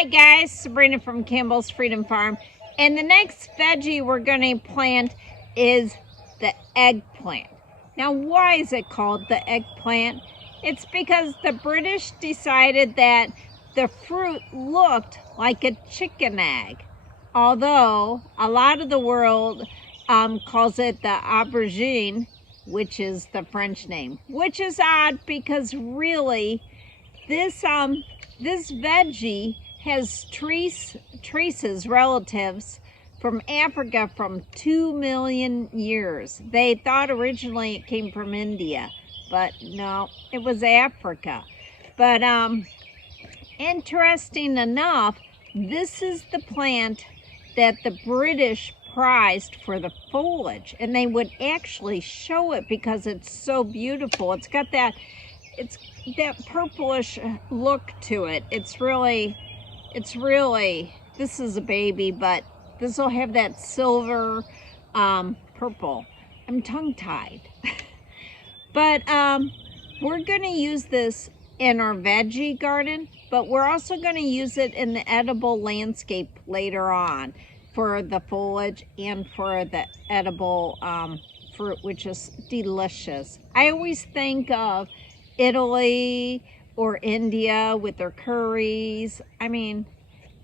Hi guys, Sabrina from Campbell's Freedom Farm, and the next veggie we're going to plant is the eggplant. Now, why is it called the eggplant? It's because the British decided that the fruit looked like a chicken egg, although a lot of the world calls it the aubergine, which is the French name, which is odd because really this veggie has traces, relatives from Africa from 2 million years. They thought originally it came from India, but no, it was Africa. But interesting enough, this is the plant that the British prized for the foliage, and they would actually show it because it's so beautiful. It's got that purplish look to it. It's really, this is a baby, but this will have that silver purple. I'm tongue-tied. But we're going to use this in our veggie garden, but we're also going to use it in the edible landscape later on for the foliage and for the edible fruit, which is delicious. I always think of Italy or India with their curries. I mean,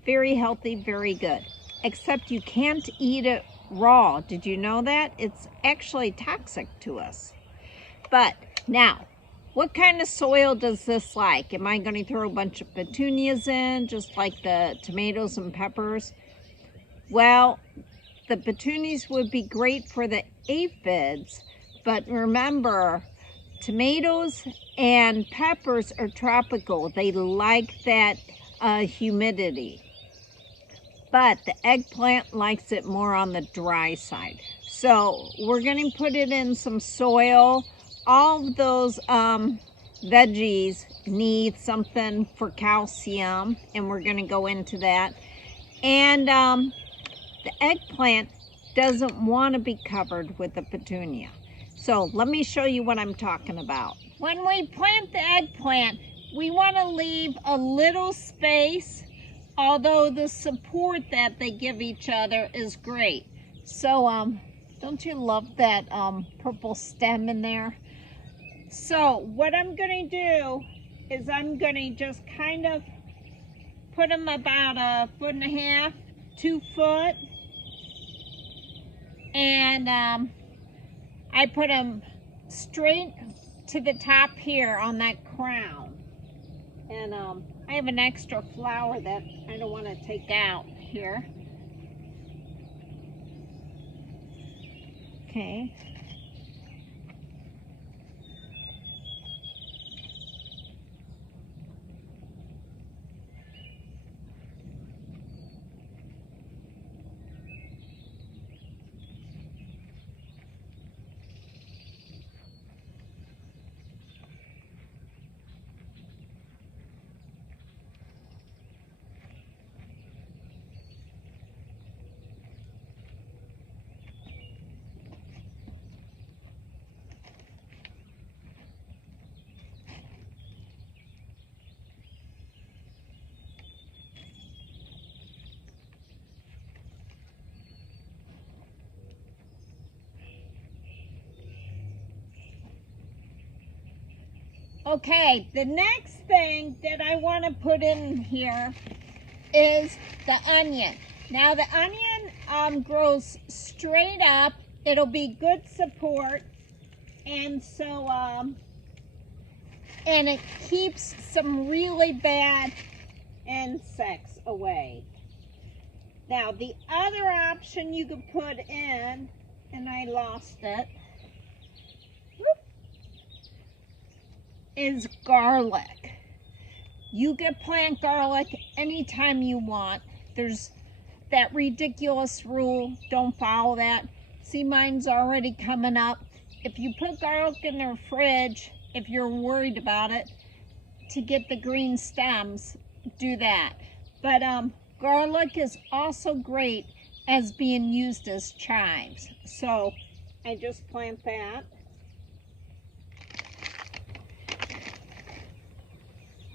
very healthy, very good. Except you can't eat it raw. Did you know that? It's actually toxic to us. But now, what kind of soil does this like? Am I going to throw a bunch of petunias in, just like the tomatoes and peppers? Well, the petunias would be great for the aphids, but remember, tomatoes and peppers are tropical. They like that humidity. But the eggplant likes it more on the dry side. So we're going to put it in some soil. All of those veggies need something for calcium, and we're going to go into that. And the eggplant doesn't want to be covered with the petunia. So let me show you what I'm talking about. When we plant the eggplant, we want to leave a little space, although the support that they give each other is great. So don't you love that purple stem in there? So what I'm going to do is I'm going to just kind of put them about 1.5 feet, 2 foot, and I put them straight to the top here on that crown. And I have an extra flower that I don't want to take out here. Okay. Okay, the next thing that I want to put in here is the onion. Now the onion grows straight up. It'll be good support, and so and it keeps some really bad insects away. Now the other option you could put in, and I lost it, is garlic. You can plant garlic anytime you want. There's that ridiculous rule, don't follow that. See, mine's already coming up. If you put garlic in the fridge, if you're worried about it, to get the green stems, do that. But garlic is also great as being used as chives. So I just plant that.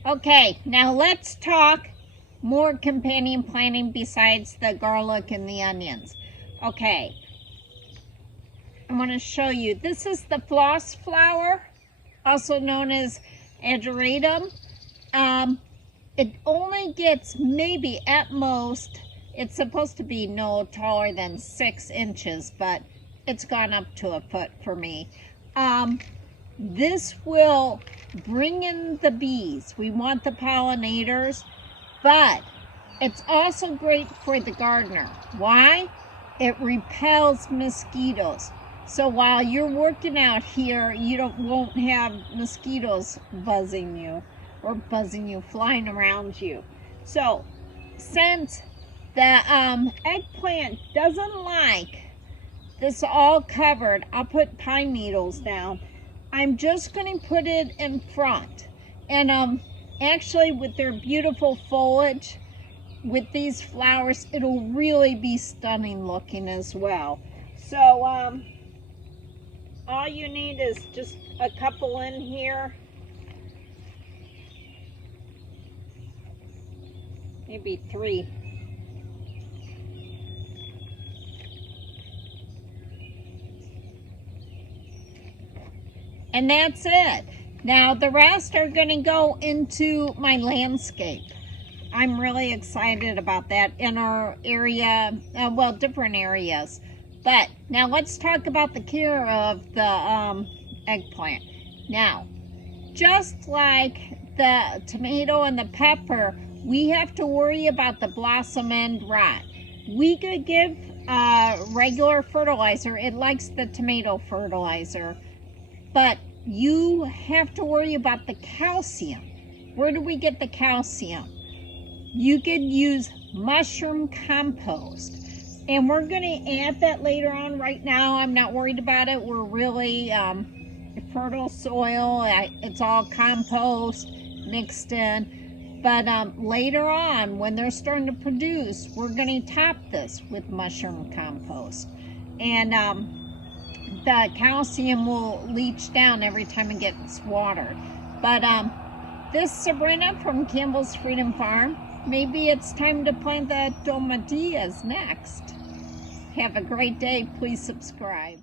Okay, now let's talk more companion planting besides the garlic and the onions. Okay, I'm going to show you. This is the floss flower, also known as ageratum. It only gets maybe at most, it's supposed to be no taller than 6 inches, but it's gone up to a foot for me. This will bring in the bees. We want the pollinators, but it's also great for the gardener. Why? It repels mosquitoes. So while you're working out here, you won't have mosquitoes buzzing you, flying around you. So since the eggplant doesn't like this all covered, I'll put pine needles down. I'm just going to put it in front. And actually with their beautiful foliage, with these flowers, it'll really be stunning looking as well. So all you need is just a couple in here. Maybe 3. And that's it. Now the rest are going to go into my landscape. I'm really excited about that in our area, well, different areas. But now let's talk about the care of the eggplant. Now, just like the tomato and the pepper, we have to worry about the blossom end rot. We could give regular fertilizer. It likes the tomato fertilizer. But you have to worry about the calcium. Where do we get the calcium? You could use mushroom compost. And we're going to add that later on. Right now, I'm not worried about it. We're really fertile soil. It's all compost mixed in. But later on, when they're starting to produce, we're going to top this with mushroom compost. And the calcium will leach down every time it gets watered. But this is Sabrina from Campbell's Freedom Farm. Maybe it's time to plant the tomatillas next. Have a great day. Please subscribe.